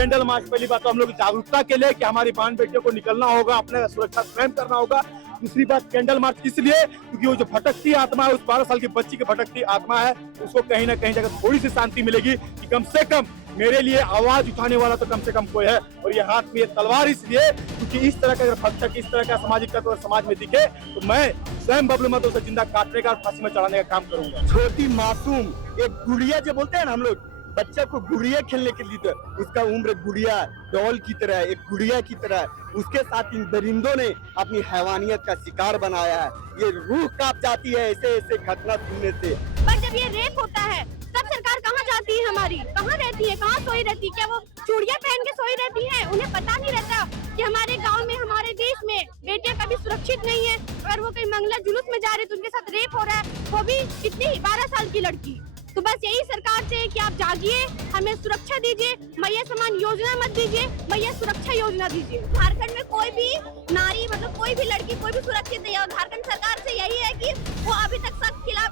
Candle march पहली बात तो हम लोग जागरूकता के लिए कि हमारी बहन बेटियों को निकलना होगा, अपने सुरक्षा स्वयं करना होगा। दूसरी बात कैंडल मार्च इसलिए क्योंकि वो जो भटकती आत्मा है, उस 12 साल की बच्ची की भटकती आत्मा है, उसको कहीं ना कहीं जगह थोड़ी सी शांति मिलेगी कि कम से कम मेरे लिए आवाज उठाने वाला तो कम से कम कोई है। और ये हाथ में ये तलवार इसलिए क्योंकि इस तरह का अगर भक्षक, इस तरह का सामाजिक तत्व समाज में दिखे तो मैं स्वयं बबलू मत उसे जिंदा काटने का और फांसी में चढ़ाने का काम करूंगा। छोटी मासूम एक गुड़िया जो बोलते हैं ना हम लोग, बच्चा को गुड़िया खेलने के लिए, तो उसका उम्र गुड़िया डॉल की तरह है, एक गुड़िया की तरह है। उसके साथ इन दरिंदों ने अपनी हैवानियत का शिकार बनाया है। ये रूह कांप जाती है ऐसे ऐसे घटना सुनने से। पर जब ये रेप होता है तब सरकार कहाँ जाती है हमारी? कहाँ रहती है? कहाँ सोई रहती है? क्या वो चूड़ियाँ पहन के सोई रहती है? उन्हें पता नहीं रहता कि हमारे गांव में, हमारे देश में बेटियां कभी सुरक्षित नहीं है। अगर वो कहीं मंगला जुलूस में जा रही तो उनके साथ रेप हो रहा है, वो भी कितनी 12 साल की लड़की। तो बस यही सरकार से कि आप जागिए, हमें सुरक्षा दीजिए, मैया समान योजना मत दीजिए, मैया सुरक्षा योजना दीजिए। झारखंड में कोई भी नारी, मतलब कोई भी लड़की, कोई भी सुरक्षित नहीं है। और झारखंड सरकार से यही है कि वो अभी तक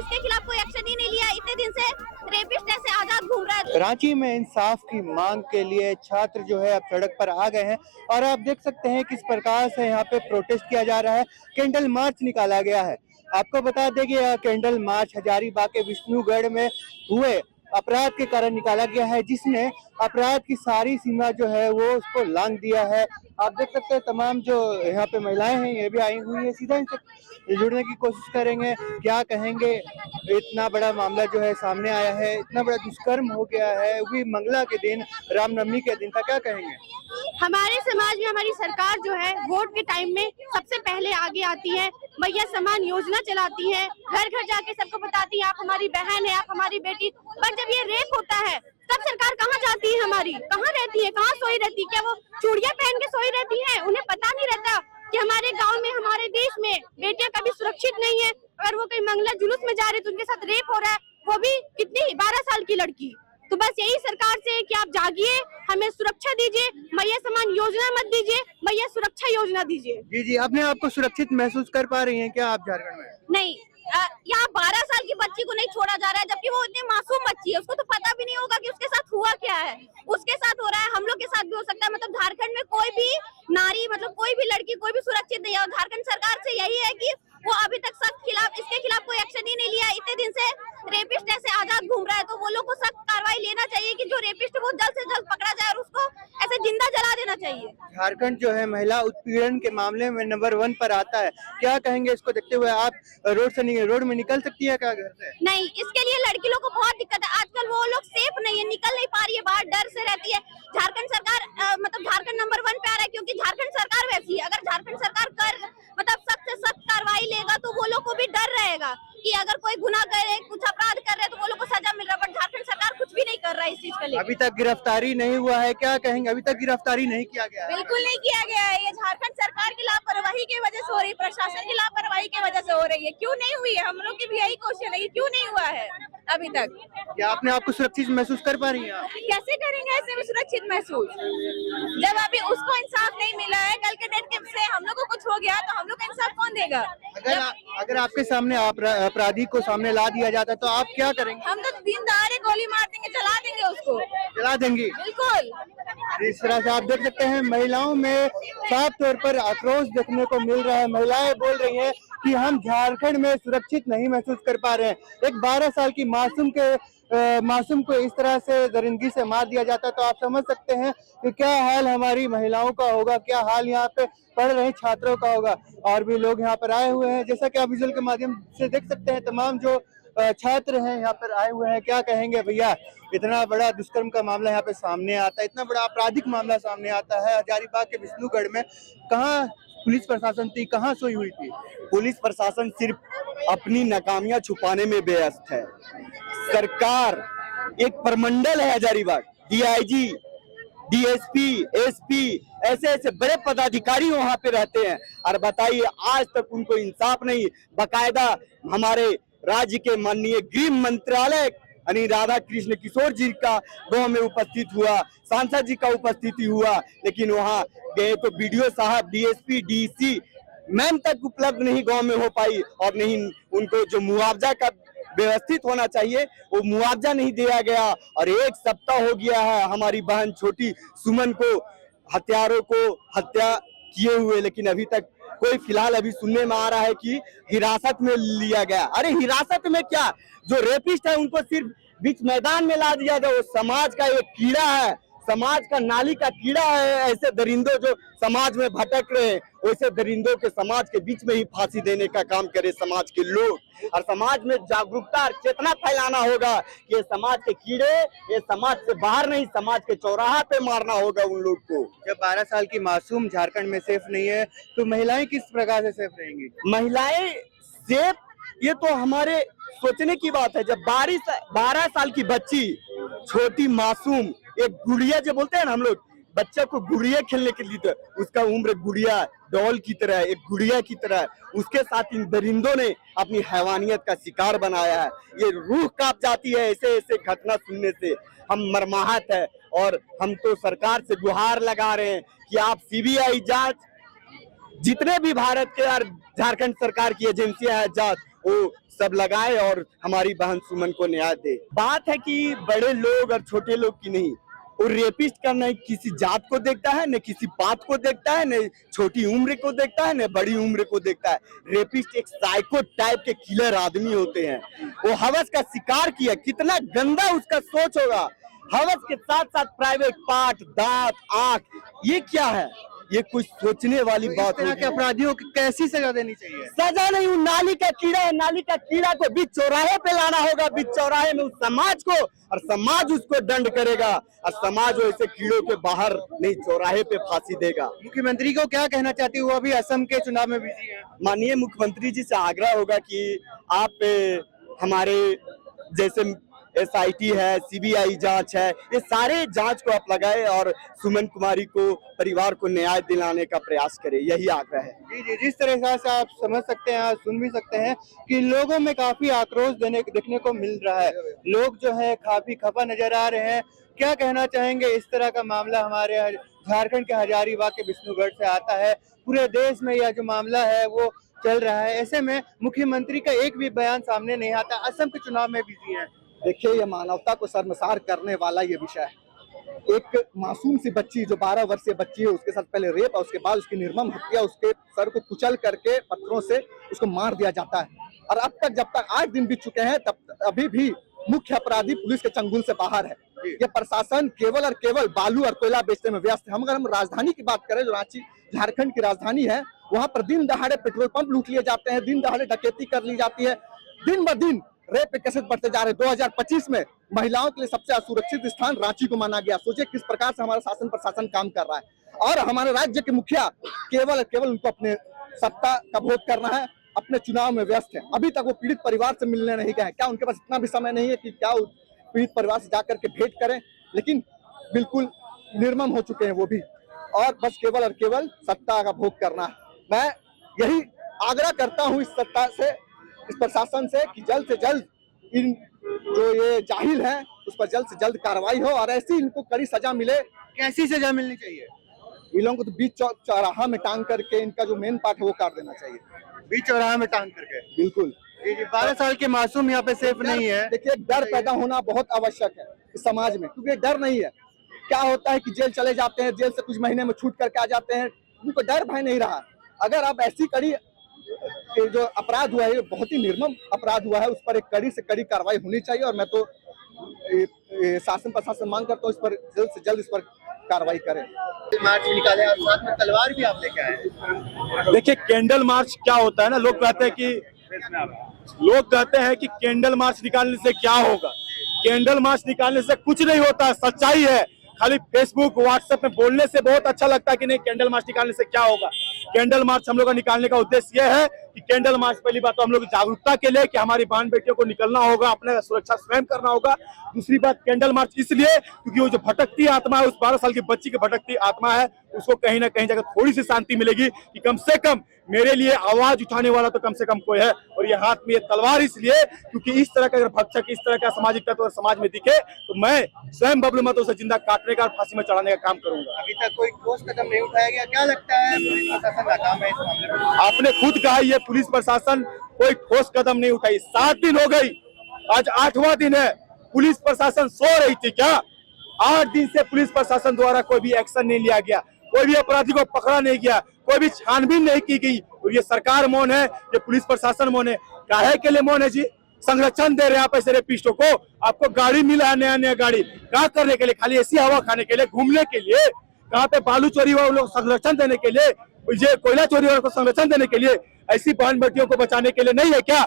इसके खिलाफ कोई एक्शन ही नहीं लिया। इतने दिन से रेपिस्ट ऐसे आजाद घूम रहा है। रांची में इंसाफ की मांग के लिए छात्र जो है अब सड़क पर आ गए हैं और आप देख सकते हैं किस प्रकार से यहाँ पे प्रोटेस्ट किया जा रहा है। कैंडल मार्च निकाला गया है। आपको बता दें कि यह कैंडल मार्च हजारीबाग के विष्णुगढ़ में हुए अपराध के कारण निकाला गया है, जिसने अपराध की सारी सीमा जो है वो उसको लांघ दिया है। आप देख सकते हैं तमाम जो यहाँ पे महिलाएं हैं ये भी आई हुई है, सीधा इनसे जुड़ने की कोशिश करेंगे, क्या कहेंगे। इतना बड़ा मामला जो है सामने आया है, इतना बड़ा दुष्कर्म हो गया है, वो भी मंगला के दिन, रामनवमी के दिन था, क्या कहेंगे? हमारे समाज में हमारी सरकार जो है वोट के टाइम में सबसे पहले आगे आती है, मैया समान योजना चलाती है, घर घर जाके सबको बताती है आप हमारी बहन है, आप हमारी बेटी। पर जब ये रेप होता है तब सरकार कहाँ जाती है हमारी? कहाँ रहती है? कहाँ सोई रहती है? क्या वो चूड़ियाँ पहन के सोई रहती है? उन्हें पता नहीं रहता कि हमारे गांव में, हमारे देश में बेटियां कभी सुरक्षित नहीं है। अगर वो कहीं मंगला जुलूस में जा रही तो उनके साथ रेप हो रहा है, वो भी कितनी 12 साल की लड़की। तो बस यही सरकार से कि आप जागिए, हमें सुरक्षा दीजिए, मैया समान योजना मत दीजिए, मैया सुरक्षा योजना दीजिए। जी जी, अपने आप को सुरक्षित महसूस कर पा रही हैं क्या आप झारखंड में? नहीं, यहाँ 12 साल की बच्ची को नहीं छोड़ा जा रहा है, जबकि वो इतनी मासूम बच्ची है, उसको तो पता भी नहीं होगा कि उसके साथ हुआ क्या है। उसके साथ हो रहा है, हम लोग के साथ भी हो सकता है। मतलब झारखंड में कोई भी नारी, मतलब कोई भी लड़की, कोई भी सुरक्षित नहीं है। और झारखंड सरकार से यही है कि वो अभी तक इसके खिलाफ कोई एक्शन ही नहीं लिया। इतने दिन से रेपिस्ट ऐसे आजाद घूम रहा है, तो वो लोग को सख्त कार्रवाई लेना चाहिए कि जो रेपिस्ट वो जल्द से जल्द पकड़ा जाए और उसको ऐसे जिंदा जला देना चाहिए। झारखंड जो है महिला उत्पीड़न के मामले में नंबर 1 पर आता है, क्या कहेंगे इसको देखते हुए? आप रोड में निकल सकती है क्या घर से? नहीं, इसके लिए लड़की लोग को बहुत दिक्कत है। आजकल वो लोग सेफ नहीं है, निकल नहीं पा रही है बाहर, डर से रहती है। झारखंड सरकार मतलब झारखंड नंबर 1 पे आ रहा है क्योंकि झारखंड सरकार वैसी है। अगर झारखंड सरकार सख्त से सख्त कार्रवाई लेगा तो वो लोग को भी डर रहेगा कि अगर कोई गुनाह करे, कुछ अपराध कर रहे हैं तो वो लोग को सजा मिल रहा है। बट झारखंड सरकार कुछ भी नहीं कर रहा है इस चीज के लिए। अभी तक गिरफ्तारी नहीं हुआ है, क्या कहेंगे? अभी तक गिरफ्तारी नहीं किया गया है? बिल्कुल नहीं किया गया है। ये झारखंड सरकार की लापरवाही की वजह से हो रही है, प्रशासन की लापरवाही की वजह से हो रही है। क्यों नहीं हुई है? हम लोग की भी यही क्वेश्चन है कि क्यों नहीं हुआ है अभी तक। क्या आपने आपको सुरक्षित महसूस कर पा रही हैं? कैसे करेंगे ऐसे में सुरक्षित महसूस, जब अभी उसको इंसाफ नहीं मिला है? कल के डेट से हम लोग को कुछ हो गया तो हम लोग का इंसाफ कौन देगा? अगर आपके सामने अपराधी को सामने ला दिया जाता है तो आप क्या करेंगे? हम तो दिन दहाड़े गोली मार देंगे, चला देंगे उसको, चला देंगे। बिल्कुल। इस तरह से आप देख सकते हैं महिलाओं में साफ तौर पर आक्रोश देखने को मिल रहा है। महिलाएं बोल रही हैं कि हम झारखंड में सुरक्षित नहीं महसूस कर पा रहे हैं। एक 12 साल की मासूम को इस तरह से दरिंदगी से मार दिया जाता है तो आप समझ सकते हैं कि क्या हाल हमारी महिलाओं का होगा, क्या हाल यहाँ पे पढ़ रहे छात्रों का होगा। और भी लोग यहाँ पर आए हुए हैं, जैसा कि आप विजुअल के माध्यम से देख सकते हैं तमाम जो छात्र हैं यहाँ पर आए हुए हैं। क्या कहेंगे भैया? इतना बड़ा दुष्कर्म का मामला यहाँ पे सामने आता है, इतना बड़ा आपराधिक मामला सामने आता है हजारीबाग के विष्णुगढ़ में, कहाँ पुलिस प्रशासन थी, कहाँ सोई हुई थी? पुलिस प्रशासन सिर्फ अपनी नाकामियां छुपाने में व्यस्त है। सरकार एक प्रमंडल है हजारीबाग, डीआईजी, डीएसपी, एसपी, ऐसे ऐसे बड़े पदाधिकारी वहां पे रहते हैं। और बताइए आज तक उनको इंसाफ नहीं। बकायदा हमारे राज्य के माननीय गृह मंत्रालय यानी राधा कृष्ण किशोर जी का गांव में उपस्थित हुआ, सांसद जी का उपस्थिति हुआ, लेकिन वहां गए तो बीडीओ साहब, डीएसपी, डीसी मैम तक उपलब्ध नहीं गांव में हो पाई। और नहीं उनको जो मुआवजा का व्यवस्थित होना चाहिए, वो मुआवजा नहीं दिया गया। और 1 सप्ताह हो गया है हमारी बहन छोटी सुमन को, हत्यारों को हत्या किए हुए, लेकिन अभी तक कोई फिलहाल अभी सुनने में आ रहा है कि हिरासत में लिया गया। अरे हिरासत में क्या, जो रेपिस्ट है उनको सिर्फ बीच मैदान में ला दिया गया। वो समाज का एक कीड़ा है, समाज का नाली का कीड़ा है। ऐसे दरिंदों जो समाज में भटक रहे हैं, वैसे दरिंदों के समाज के बीच में ही फांसी देने का काम करे समाज के लोग। और समाज में जागरूकता और चेतना फैलाना होगा कि ये समाज के कीड़े, ये समाज से बाहर नहीं, समाज के चौराहा पे मारना होगा उन लोग को। जब 12 साल की मासूम झारखंड में सेफ नहीं है, तो महिलाएं किस प्रकार से सेफ रहेंगी? महिलाएं सेफ, ये तो हमारे सोचने की बात है। जब 12 साल की बच्ची, छोटी मासूम, एक गुड़िया जो बोलते हैं ना हम लोग, बच्चा को गुड़िया खेलने के लिए, तो उसका उम्र गुड़िया डॉल की तरह, एक गुड़िया की तरह, उसके साथ इन दरिंदों ने अपनी हैवानियत का शिकार बनाया है। ये रूह कांप जाती है ऐसे ऐसे घटना सुनने से। हम मर्माहत है और हम तो सरकार से गुहार लगा रहे हैं कि आप सीबीआई जांच, जितने भी भारत के और झारखंड सरकार की एजेंसियां हैं जांच, वो सब लगाए और हमारी बहन सुमन को न्याय दे। बात है कि बड़े लोग और छोटे लोग की नहीं, वो रेपिस्ट का न किसी जात को देखता है, न किसी पात को देखता है, न छोटी उम्र को देखता है, न बड़ी उम्र को देखता है। रेपिस्ट एक साइको टाइप के किलर आदमी होते हैं। वो हवस का शिकार किया, कितना गंदा उसका सोच होगा। हवस के साथ साथ प्राइवेट पार्ट, दांत, आंख, ये क्या है? ये कुछ सोचने वाली बात तरह के अपराधियों की कैसी सजा देनी चाहिए? सजा नहीं, वो नाली का कीड़ा है। नाली का कीड़ा को बीच चौराहे पे लाना होगा, बीच चौराहे में उस समाज को, और समाज उसको दंड करेगा। और समाज वैसे कीड़ों के बाहर नहीं, चौराहे पे फांसी देगा। मुख्यमंत्री को क्या कहना चाहती हूँ? अभी असम के चुनाव में बिजी है। माननीय मुख्यमंत्री जी से आग्रह होगा कि आप हमारे जैसे SIT है, CBI जांच है, ये सारे जांच को आप लगाए और सुमन कुमारी को, परिवार को न्याय दिलाने का प्रयास करें, यही आग्रह है। जी जी, जिस तरह से आप समझ सकते हैं, सुन भी सकते हैं कि लोगों में काफी आक्रोश देखने को मिल रहा है। लोग जो है काफी खफा नजर आ रहे हैं। क्या कहना चाहेंगे? इस तरह का मामला हमारे झारखंड के हजारीबाग के विष्णुगढ़ से आता है। पूरे देश में यह जो मामला है वो चल रहा है। ऐसे में मुख्यमंत्री का एक भी बयान सामने नहीं आता। असम के चुनाव में बिजी है। देखिए, ये मानवता को शर्मसार करने वाला ये विषय है। एक मासूम सी बच्ची जो 12 वर्षीय बच्ची है, उसके साथ पहले रेप और उसके बाद उसकी निर्मम हत्या, उसके सर को कुचल करके पत्थरों से उसको मार दिया जाता है। और अब तक, जब तक 8 दिन बीत चुके हैं, तब अभी भी मुख्य अपराधी पुलिस के चंगुल से बाहर है। ये प्रशासन केवल और केवल बालू और कोयला बेचने में व्यस्त है। अगर हम राजधानी की बात करें, जो रांची झारखंड की राजधानी है, वहाँ पर दिन दहाड़े पेट्रोल पंप लूट लिए जाते हैं, दिन दहाड़े डकैती कर ली जाती है। दिन ब दिन रेप के केसेस बढ़ते जा रहे हैं। 2025 में महिलाओं के लिए सबसे असुरक्षित स्थान रांची को माना गया। सोचिए किस प्रकार से हमारा शासन प्रशासन काम कर रहा है। और हमारे राज्य के मुखिया केवल उनको अपने सत्ता का भोग करना है, अपने चुनाव में व्यस्त है। अभी तक वो पीड़ित परिवार से मिलने नहीं गए। क्या उनके पास इतना भी समय नहीं है कि क्या पीड़ित परिवार से जाकर के भेंट करें? लेकिन बिल्कुल निर्मम हो चुके हैं वो भी, और बस केवल और केवल सत्ता का भोग करना है। मैं यही आग्रह करता हूँ इस सत्ता से, इस प्रशासन से, कि जल्द से जल्द इन जो ये जाहिल हैं उस पर जल्द से जल्द कार्रवाई हो और ऐसी इनको कड़ी सजा मिले। कैसी सजा मिलनी चाहिए? इन लोगों को तो बीच चौराहा में टांग करके इनका जो मेन पार्ट है वो काट देना चाहिए, बीच चौराहा में टांग करके। बिल्कुल। जी जी, 12 साल के मासूम यहाँ पे सेफ नहीं है। देखिए, डर पैदा होना बहुत आवश्यक है इस समाज में, क्योंकि डर नहीं है। क्या होता है कि जेल चले जाते हैं, जेल से कुछ महीने में छूट करके आ जाते हैं, उनको डर भय नहीं रहा। अगर आप ऐसी कड़ी, जो अपराध हुआ है, बहुत ही निर्मम अपराध हुआ है, उस पर एक कड़ी से कड़ी कार्रवाई होनी चाहिए। और मैं तो शासन प्रशासन मांग करता हूँ इस पर जल्द से जल्द इस पर कार्रवाई करें। मार्च निकाले और साथ में तलवार भी आप लेके आए। देखिए, कैंडल मार्च क्या होता है ना, लोग कहते हैं कि कैंडल मार्च निकालने से क्या होगा। कैंडल मार्च निकालने से कुछ नहीं होता, सच्चाई है। खाली फेसबुक व्हाट्सएप में बोलने से बहुत अच्छा लगता है कि नहीं कैंडल मार्च निकालने से क्या होगा। कैंडल मार्च हम लोग का निकालने का उद्देश्य यह है कि कैंडल मार्च, पहली बात तो हम लोग जागरूकता के लिए कि हमारी बहन बेटियों को निकलना होगा, अपने सुरक्षा स्वयं करना होगा। दूसरी बात, कैंडल मार्च इसलिए क्योंकि वो जो भटकती आत्मा है, उस 12 साल की बच्ची की भटकती आत्मा है, उसको कहीं ना कहीं जाकर थोड़ी सी शांति मिलेगी कि कम से कम मेरे लिए आवाज उठाने वाला तो कम से कम कोई है। और ये हाथ में ये तलवार इसलिए क्योंकि इस तरह का अगर भक्षक, इस तरह का सामाजिक तत्व समाज में दिखे तो मैं स्वयं बबलू मत उसे जिंदा काटने का और फांसी में चढ़ाने का काम करूंगा। अभी तक कोई ठोस कदम नहीं उठाया गया। क्या लगता है पुलिस प्रशासन नाकाम है इस मामले में? आपने खुद कहा ये पुलिस प्रशासन कोई ठोस कदम नहीं उठाई। 7 दिन हो गई आज 8वां दिन है, पुलिस प्रशासन सो रही थी क्या? 8 दिन से पुलिस प्रशासन द्वारा कोई भी एक्शन नहीं लिया गया, कोई भी अपराधी को पकड़ा नहीं गया, कोई भी छानबीन नहीं की गई। और ये सरकार मौन है, ये पुलिस प्रशासन मौन है। काहे के लिए मौन है जी? संरक्षण दे रहे हैं आप ऐसे रेपिस्टों को, आपको गाड़ी मिला है, नया नया गाड़ी, क्या करने के लिए? खाली ऐसी हवा खाने के लिए, घूमने के लिए? कहाँ पे बालू चोरी वालों को संरक्षण देने के लिए, ये कोयला चोरी वालों को संरक्षण देने के लिए? ऐसी बहन बेटियों को बचाने के लिए नहीं है क्या?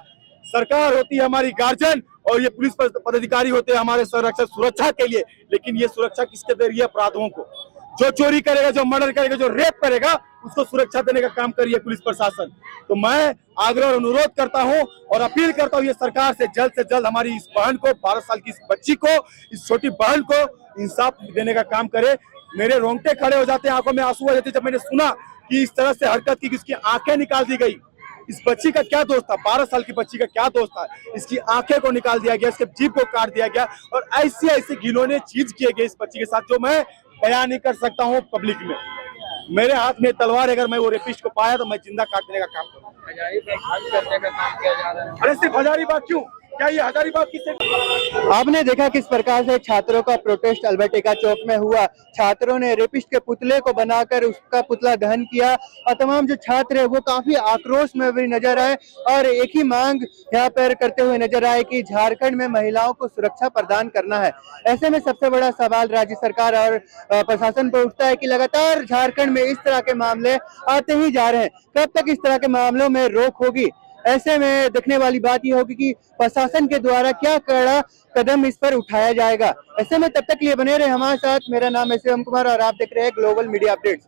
सरकार होती है हमारी गार्जियन और ये पुलिस पदाधिकारी होते हैं हमारे संरक्षक, सुरक्षा के लिए। लेकिन ये सुरक्षा किसके दे रही है? अपराधों को। जो चोरी करेगा, जो मर्डर करेगा, जो रेप करेगा, उसको सुरक्षा देने का काम करिए पुलिस प्रशासन। तो मैं आग्रह और अनुरोध करता हूं और अपील करता हूं ये सरकार से जल्द हमारी इस बहन को, 12 साल की इस बच्ची को, इस छोटी बहन को इंसाफ देने का काम करे। मेरे रोंगटे खड़े हो जाते हैं, आंखों में आंसू आ जाते जब मैंने सुना कि इस तरह से हरकत की, इसकी आंखें निकाल दी गई। इस बच्ची का क्या दोष था? 12 साल की बच्ची का क्या दोष था? इसकी आंखें को निकाल दिया गया, इसके जीभ को काट दिया गया और ऐसी घिनौने चीज किए गए इस बच्ची के साथ, जो मैं बयान नहीं कर सकता हूँ पब्लिक में। मेरे हाथ में तलवार, अगर मैं वो रेपिस्ट को पाया तो मैं जिंदा काटने का काम करूंगा। अरे सिर्फ हजारीबाग क्यों? क्या ये हजारीबाग की आपने देखा किस प्रकार से छात्रों का प्रोटेस्ट अल्बर्ट एक्का चौक में हुआ। छात्रों ने रेपिस्ट के पुतले को बनाकर उसका पुतला दहन किया और तमाम जो छात्र है वो काफी आक्रोश में भी नजर आए और एक ही मांग यहाँ पर करते हुए नजर आए कि झारखंड में महिलाओं को सुरक्षा प्रदान करना है। ऐसे में सबसे बड़ा सवाल राज्य सरकार और प्रशासन पर उठता है कि लगातार झारखंड में इस तरह के मामले आते ही जा रहे हैं, कब तक इस तरह के मामलों में रोक होगी? ऐसे में देखने वाली बात यह होगी कि प्रशासन के द्वारा क्या कड़ा कदम इस पर उठाया जाएगा। ऐसे में तब तक लिए बने रहे हमारे साथ। मेरा नाम है शिवम कुमार और आप देख रहे हैं ग्लोबल मीडिया अपडेट्स।